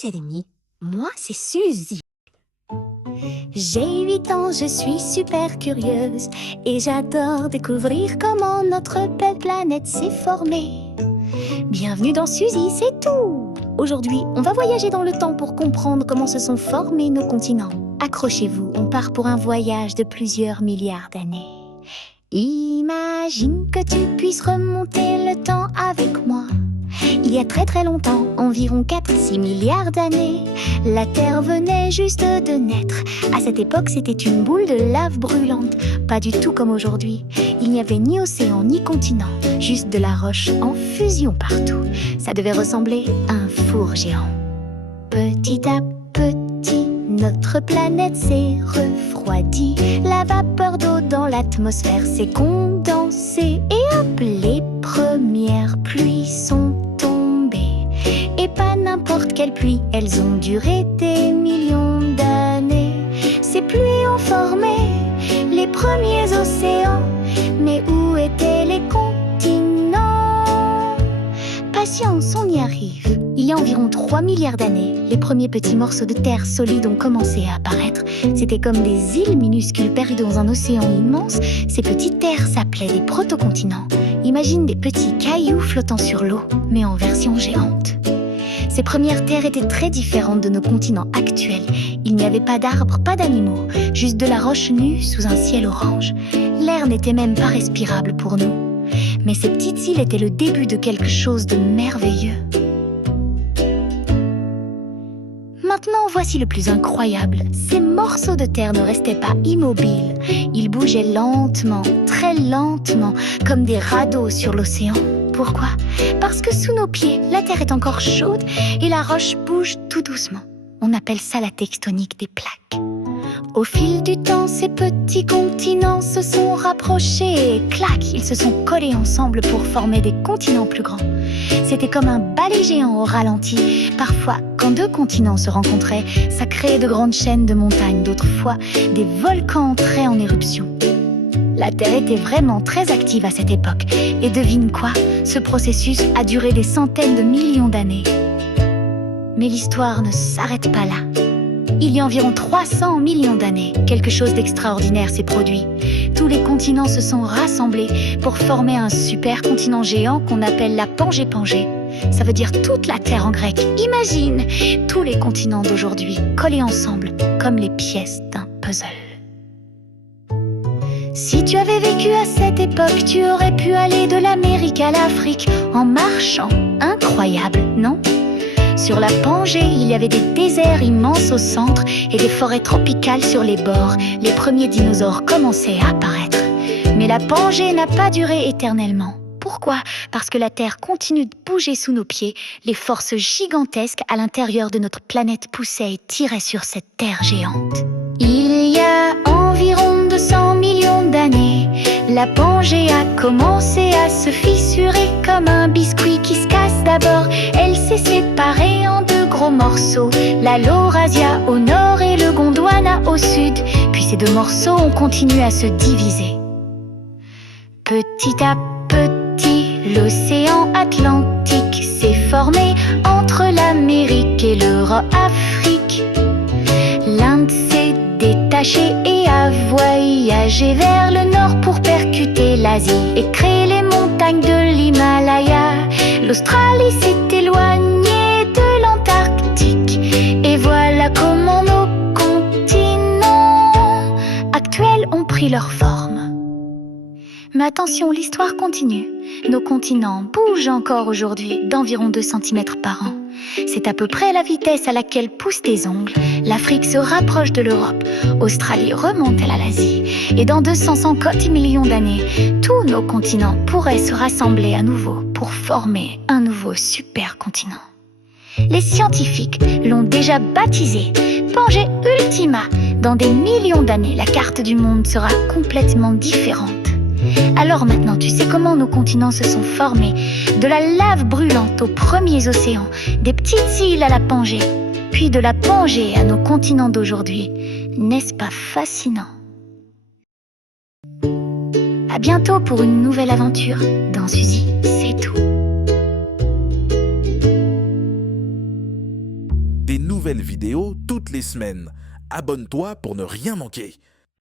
Jérémy. Moi, c'est Suzy. J'ai 8 ans, je suis super curieuse et j'adore découvrir comment notre belle planète s'est formée. Bienvenue dans Suzy, c'est tout! Aujourd'hui, on va voyager dans le temps pour comprendre comment se sont formés nos continents. Accrochez-vous, on part pour un voyage de plusieurs milliards d'années. Imagine que tu puisses remonter le temps avec moi. Il y a très très longtemps, environ 4-6 milliards d'années, la Terre venait juste de naître. À cette époque, c'était une boule de lave brûlante, pas du tout comme aujourd'hui. Il n'y avait ni océan ni continent, juste de la roche en fusion partout. Ça devait ressembler à un four géant. Petit à petit, notre planète s'est refroidie. La vapeur d'eau dans l'atmosphère s'est condensée et hop, les premières pluies sont tombées. Et pas n'importe quelle pluie, elles ont duré des millions d'années. Ces pluies ont formé les premiers océans. Mais où étaient les continents? Patience, on y arrive. Il y a environ 3 milliards d'années, les premiers petits morceaux de terre solide ont commencé à apparaître. C'était comme des îles minuscules perdues dans un océan immense. Ces petites terres s'appelaient des protocontinents. Imagine des petits cailloux flottant sur l'eau, mais en version géante. Ces premières terres étaient très différentes de nos continents actuels. Il n'y avait pas d'arbres, pas d'animaux, juste de la roche nue sous un ciel orange. L'air n'était même pas respirable pour nous. Mais ces petites îles étaient le début de quelque chose de merveilleux. Maintenant, voici le plus incroyable. Ces morceaux de terre ne restaient pas immobiles. Ils bougeaient lentement, très lentement, comme des radeaux sur l'océan. Pourquoi? Parce que sous nos pieds, la terre est encore chaude et la roche bouge tout doucement. On appelle ça la tectonique des plaques. Au fil du temps, ces petits continents se sont rapprochés et clac, ils se sont collés ensemble pour former des continents plus grands. C'était comme un balai géant au ralenti. Parfois, quand deux continents se rencontraient, ça créait de grandes chaînes de montagnes. D'autres fois, des volcans entraient en éruption. La Terre était vraiment très active à cette époque. Et devine quoi? Ce processus a duré des centaines de millions d'années. Mais l'histoire ne s'arrête pas là. Il y a environ 300 millions d'années, quelque chose d'extraordinaire s'est produit. Tous les continents se sont rassemblés pour former un super continent géant qu'on appelle la Pangée-Pangée. Ça veut dire toute la Terre en grec. Imagine tous les continents d'aujourd'hui collés ensemble comme les pièces d'un puzzle. Si tu avais vécu à cette époque, tu aurais pu aller de l'Amérique à l'Afrique en marchant. Incroyable, non ? Sur la Pangée, il y avait des déserts immenses au centre et des forêts tropicales sur les bords. Les premiers dinosaures commençaient à apparaître. Mais la Pangée n'a pas duré éternellement. Pourquoi? Parce que la Terre continue de bouger sous nos pieds. Les forces gigantesques à l'intérieur de notre planète poussaient et tiraient sur cette Terre géante. Il y a environ 200 millions d'années, la Pangée a commencé à se fissurer comme un biscuit qui se casse d'abord. Elle s'est séparée en 2 gros morceaux, la Laurasia au nord et le Gondwana au sud. Puis ces 2 morceaux ont continué à se diviser. Petit à petit, l'océan Atlantique s'est formé entre l'Amérique et l'Europe-Afrique. L'Inde s'est détachée et a voyagé vers le nord pour percuter l'Asie et créer les montagnes de l'Himalaya. L'Australie s'est éloignée de l'Antarctique et voilà comment nos continents actuels ont pris leur forme. Mais attention, l'histoire continue. Nos continents bougent encore aujourd'hui d'environ 2 cm par an. C'est à peu près la vitesse à laquelle poussent tes ongles. L'Afrique se rapproche de l'Europe, Australie remonte à l'Asie. Et dans 250 millions d'années, tous nos continents pourraient se rassembler à nouveau pour former un nouveau supercontinent. Les scientifiques l'ont déjà baptisé Pangée Ultima. Dans des millions d'années, la carte du monde sera complètement différente. Alors maintenant, tu sais comment nos continents se sont formés. De la lave brûlante aux premiers océans, des petites îles à la Pangée, puis de la Pangée à nos continents d'aujourd'hui. N'est-ce pas fascinant? À bientôt pour une nouvelle aventure dans Suzy, c'est tout. Des nouvelles vidéos toutes les semaines. Abonne-toi pour ne rien manquer.